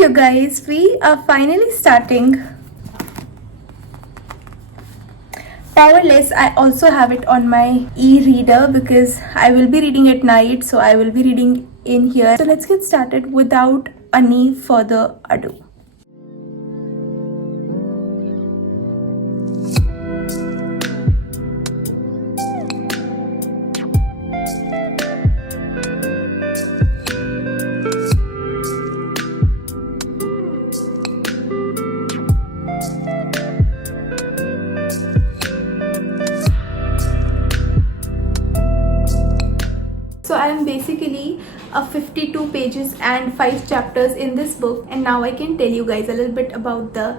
You guys, we are finally starting Powerless. I also have it on my e-reader because I will be reading at night, so I will be reading in here. So let's get started without any further ado. So I am basically 52 pages and 5 chapters in this book, and now I can tell you guys a little bit about the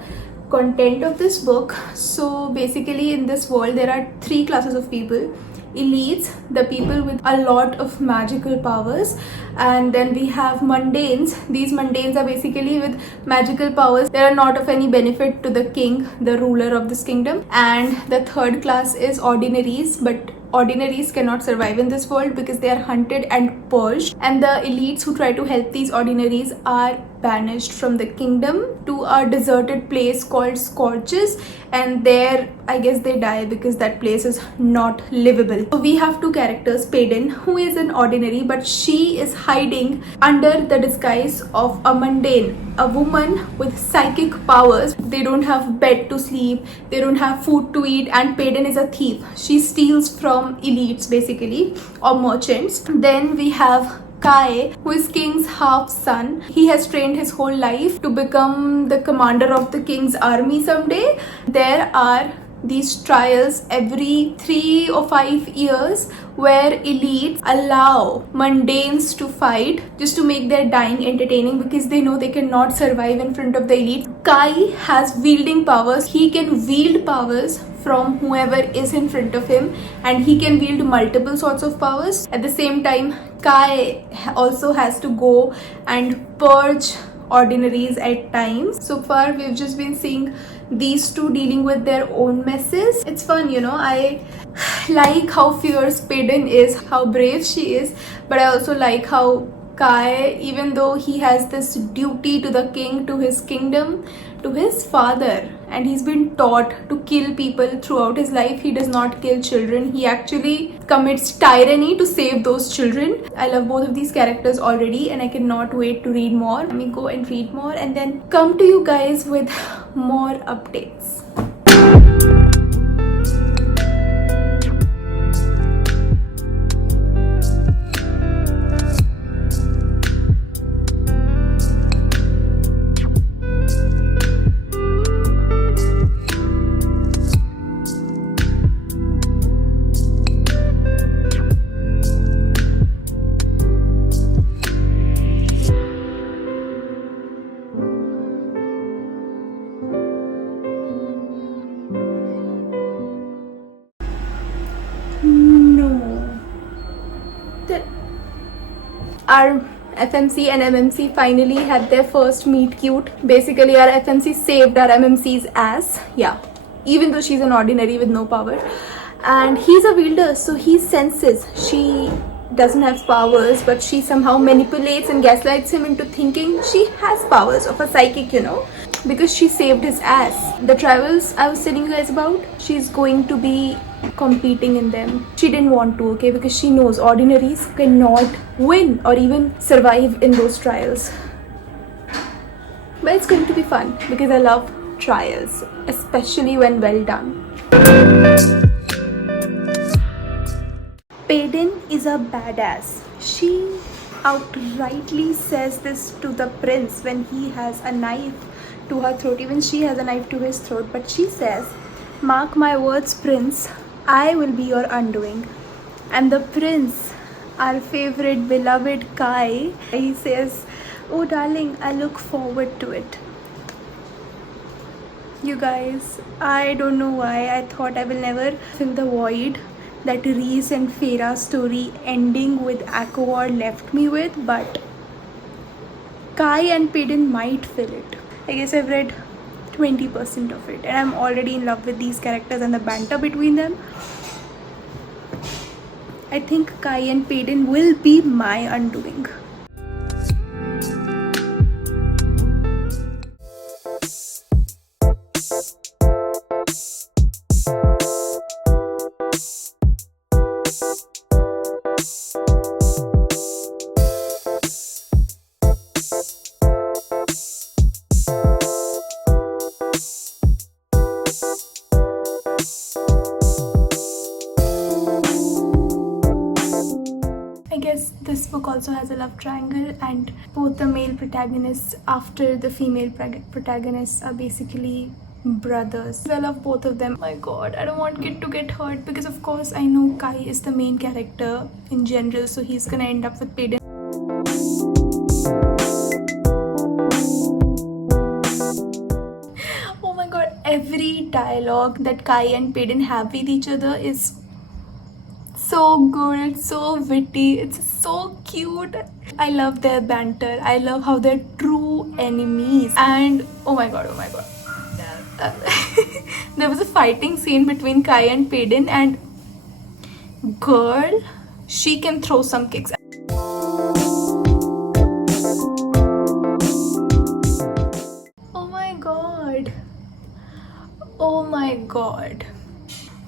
content of this book. So basically in this world there are 3 classes of people: elites, the people with a lot of magical powers, and then we have mundanes. These mundanes are basically with magical powers. They are not of any benefit to the king, the ruler of this kingdom. And the third class is ordinaries, but ordinaries cannot survive in this world because they are hunted and purged, and the elites who try to help these ordinaries are banished from the kingdom to a deserted place called Scorches, and there I guess they die because that place is not livable. So we have 2 characters: Payden, who is an ordinary, but she is hiding under the disguise of a mundane, a woman with psychic powers. They don't have bed to sleep, they don't have food to eat, and Payden is a thief. She steals from elites basically, or merchants. Then we have Kai, who is king's half son. He has trained his whole life to become the commander of the king's army someday. There are these trials every 3 or 5 years where elites allow mundanes to fight just to make their dying entertaining, because they know they cannot survive in front of the elite. Kai has wielding powers. He can wield powers from whoever is in front of him, and he can wield multiple sorts of powers. At the same time, Kai also has to go and purge ordinaries at times. So far we've just been seeing these 2 dealing with their own messes. It's fun, you know. I like how fierce Payden is, how brave she is, but I also like how Kai, even though he has this duty to the king, to his kingdom, to his father, and he's been taught to kill people throughout his life, he does not kill children. He actually commits tyranny to save those children. I love both of these characters already, and I cannot wait to read more. Let me go and read more and then come to you guys with more updates. Our FMC and MMC finally had their first meet cute. Basically our FMC saved our MMC's ass. Yeah, even though she's an ordinary with no power. And he's a wielder, so he senses. She doesn't have powers, but she somehow manipulates and gaslights him into thinking she has powers of a psychic, you know, because she saved his ass. The travels I was telling you guys about, she's going to be competing in them. She didn't want to, okay, because she knows ordinaries cannot win or even survive in those trials. But it's going to be fun because I love trials, especially when well done. Payden is a badass. She outrightly says this to the prince when he has a knife to her throat. Even she has a knife to his throat, but she says, "Mark my words, prince, I will be your undoing." And the prince, our favorite beloved Kai, he says, "Oh darling, I look forward to it." You guys, I don't know why I thought I will never fill the void that Reese and Feyre story ending with Aquawar left me with, but Kai and Payden might fill it. I guess I've read 20% of it, and I'm already in love with these characters and the banter between them. I think Kai and Payden will be my undoing. book also has a love triangle, and both the male protagonists after the female protagonists are basically brothers. I love both of them. Oh my god, I don't want Kit to get hurt because of course I know Kai is the main character in general, so he's gonna end up with Payden. Oh my god, every dialogue that Kai and Payden have with each other is so good, it's so witty, it's so cute. I love their banter. I love how they're true enemies. And oh my god, there was a fighting scene between Kai and Payden, and girl, she can throw some kicks. Oh my god.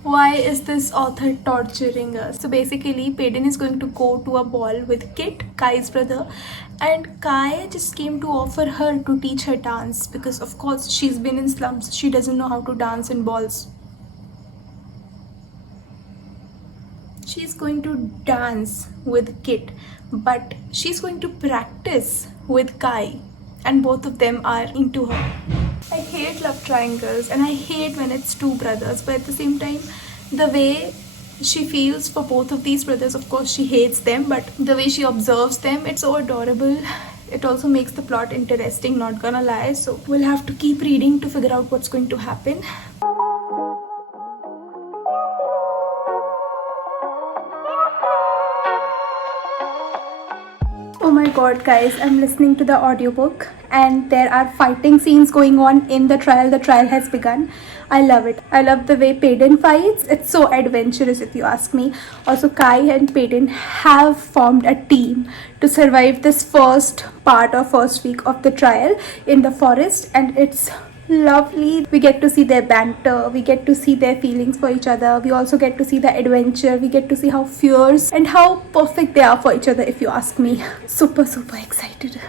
Why is this author torturing us? So basically, Payden is going to go to a ball with Kit, Kai's brother, and Kai just came to offer her to teach her dance because of course she's been in slums. She doesn't know how to dance in balls. She's going to dance with Kit, but she's going to practice with Kai, and both of them are into her. I hate love triangles and I hate when it's two brothers, but at the same time, the way she feels for both of these brothers, of course she hates them, but the way she observes them, it's so adorable. It also makes the plot interesting, not gonna lie, so we'll have to keep reading to figure out what's going to happen. Oh my god guys, I'm listening to the audiobook and there are fighting scenes going on in the trial. The trial has begun. I love it. I love the way Payden fights. It's so adventurous if you ask me. Also, Kai and Payden have formed a team to survive this first part or first week of the trial in the forest, and it's lovely. We get to see their banter, we get to see their feelings for each other, we also get to see the adventure, we get to see how fierce and how perfect they are for each other if you ask me. Super excited.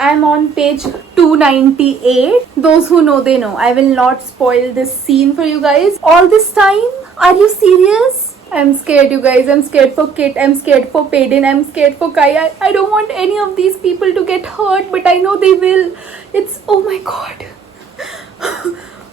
I'm on page 298. Those who know, they know. I will not spoil this scene for you guys. All this time? Are you serious? I'm scared, you guys. I'm scared for Kit. I'm scared for Payden. I'm scared for Kai. I don't want any of these people to get hurt, but I know they will. It's... oh my god.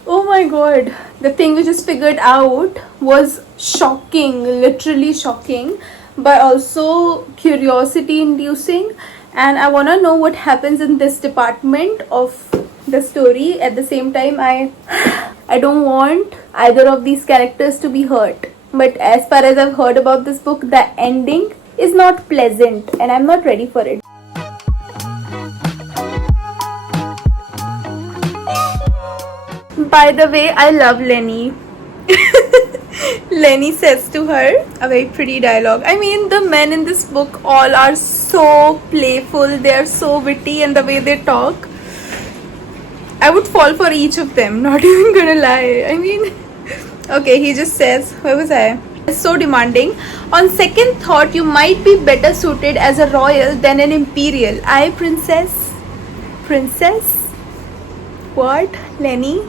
Oh my god. The thing we just figured out was shocking. Literally shocking. But also curiosity inducing. And I want to know what happens in this department of the story. At the same time, I don't want either of these characters to be hurt. But as far as I've heard about this book, the ending is not pleasant and I'm not ready for it. By the way, I love Lenny. Lenny says to her a very pretty dialogue. I mean, the men in this book all are so playful, they are so witty, and the way they talk, I would fall for each of them, not even gonna lie. I mean, okay, he just says, where was I? So demanding. On second thought, you might be better suited as a royal than an imperial. I, princess? Princess? What? Lenny?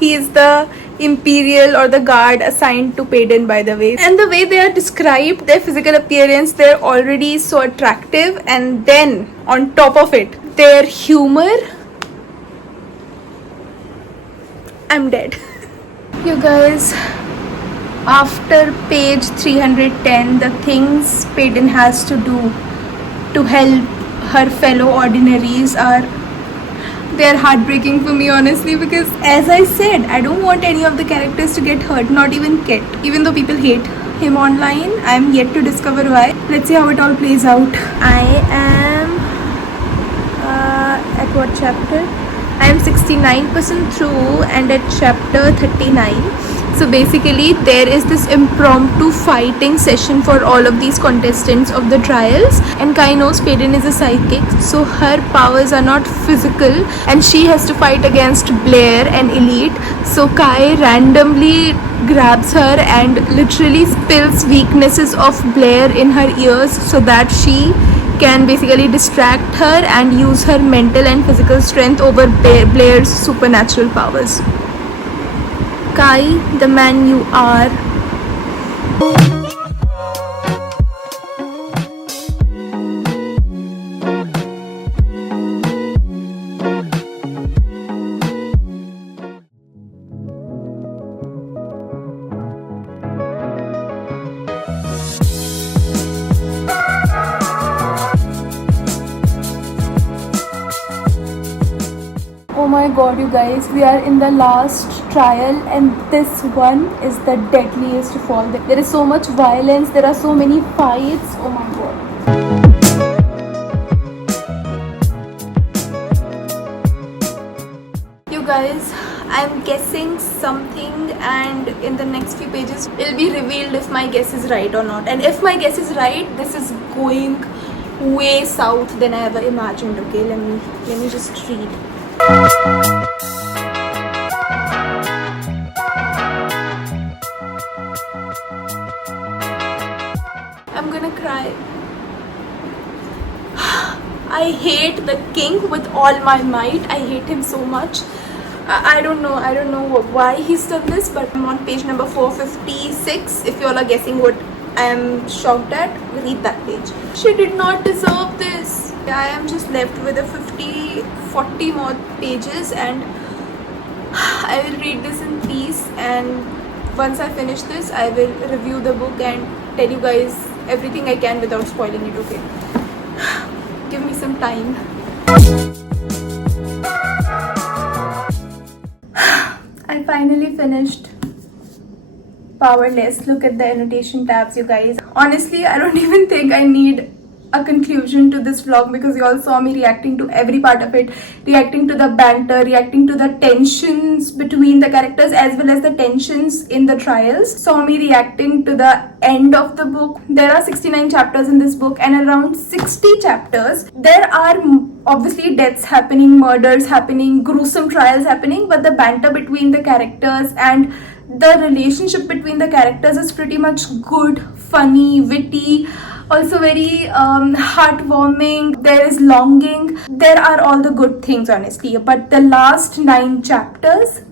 He is the imperial or the guard assigned to Payden, by the way. And the way they are described, their physical appearance, they're already so attractive, and then on top of it, their humor. I'm dead. You guys, after page 310, the things Payden has to do to help her fellow ordinaries they're heartbreaking for me, honestly, because as I said, I don't want any of the characters to get hurt, not even Kit. Even though people hate him online, I'm yet to discover why. Let's see how it all plays out. I am at what chapter? I am 69% through and at chapter 39. So basically there is this impromptu fighting session for all of these contestants of the trials, and Kai knows Payden is a psychic, so her powers are not physical and she has to fight against Blair and Elite. So Kai randomly grabs her and literally spills weaknesses of Blair in her ears so that she can basically distract her and use her mental and physical strength over Blair's supernatural powers. Kai, the man you are. Oh my god, you guys, we are in the last trial and this one is the deadliest of all. There is so much violence, there are so many fights. Oh my god. You guys, I'm guessing something and in the next few pages it'll be revealed if my guess is right or not. And if my guess is right, this is going way south than I ever imagined. Okay, let me just read. I'm gonna cry. I hate the king with all my might. I hate him so much. I don't know why he's done this, but I'm on page number 456. If you all are guessing what I'm shocked at, read that page. She did not deserve this. I am just left with a 40 more pages and I will read this in peace, and once I finish this I will review the book and tell you guys everything I can without spoiling it, okay? Give me some time. I finally finished Powerless. Look at the annotation tabs, you guys. Honestly, I don't even think I need a conclusion to this vlog because you all saw me reacting to every part of it, reacting to the banter, reacting to the tensions between the characters as well as the tensions in the trials, saw me reacting to the end of the book. There are 69 chapters in this book and around 60 chapters there are obviously deaths happening, murders happening, gruesome trials happening, but the banter between the characters and the relationship between the characters is pretty much good, funny, witty, also very heartwarming. There is longing, there are all the good things honestly, but the last 9 chapters,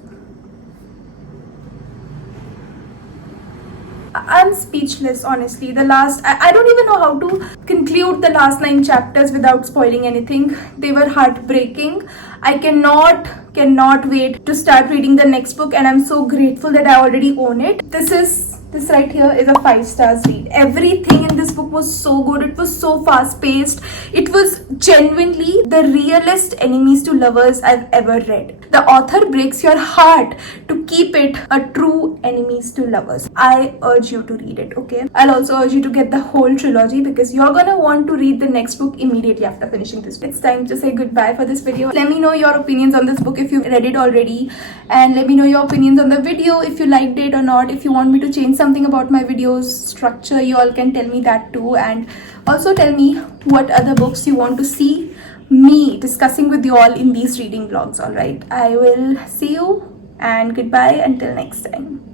I'm speechless honestly. The last, I don't even know how to conclude the last 9 chapters without spoiling anything. They were heartbreaking. I cannot wait to start reading the next book, and I'm so grateful that I already own it. This right here is a 5 stars read. Everything in this book was so good. It was so fast paced. It was genuinely the realest enemies to lovers I've ever read. The author breaks your heart to keep it a true enemies to lovers. I urge you to read it, okay? I'll also urge you to get the whole trilogy because you're gonna want to read the next book immediately after finishing this. It's time to say goodbye for this video. Let me know your opinions on this book if you've read it already, and let me know your opinions on the video if you liked it or not. If you want me to change something about my videos structure, you all can tell me that too, and also tell me what other books you want to see me discussing with you all in these reading vlogs. All right, I will see you and goodbye until next time.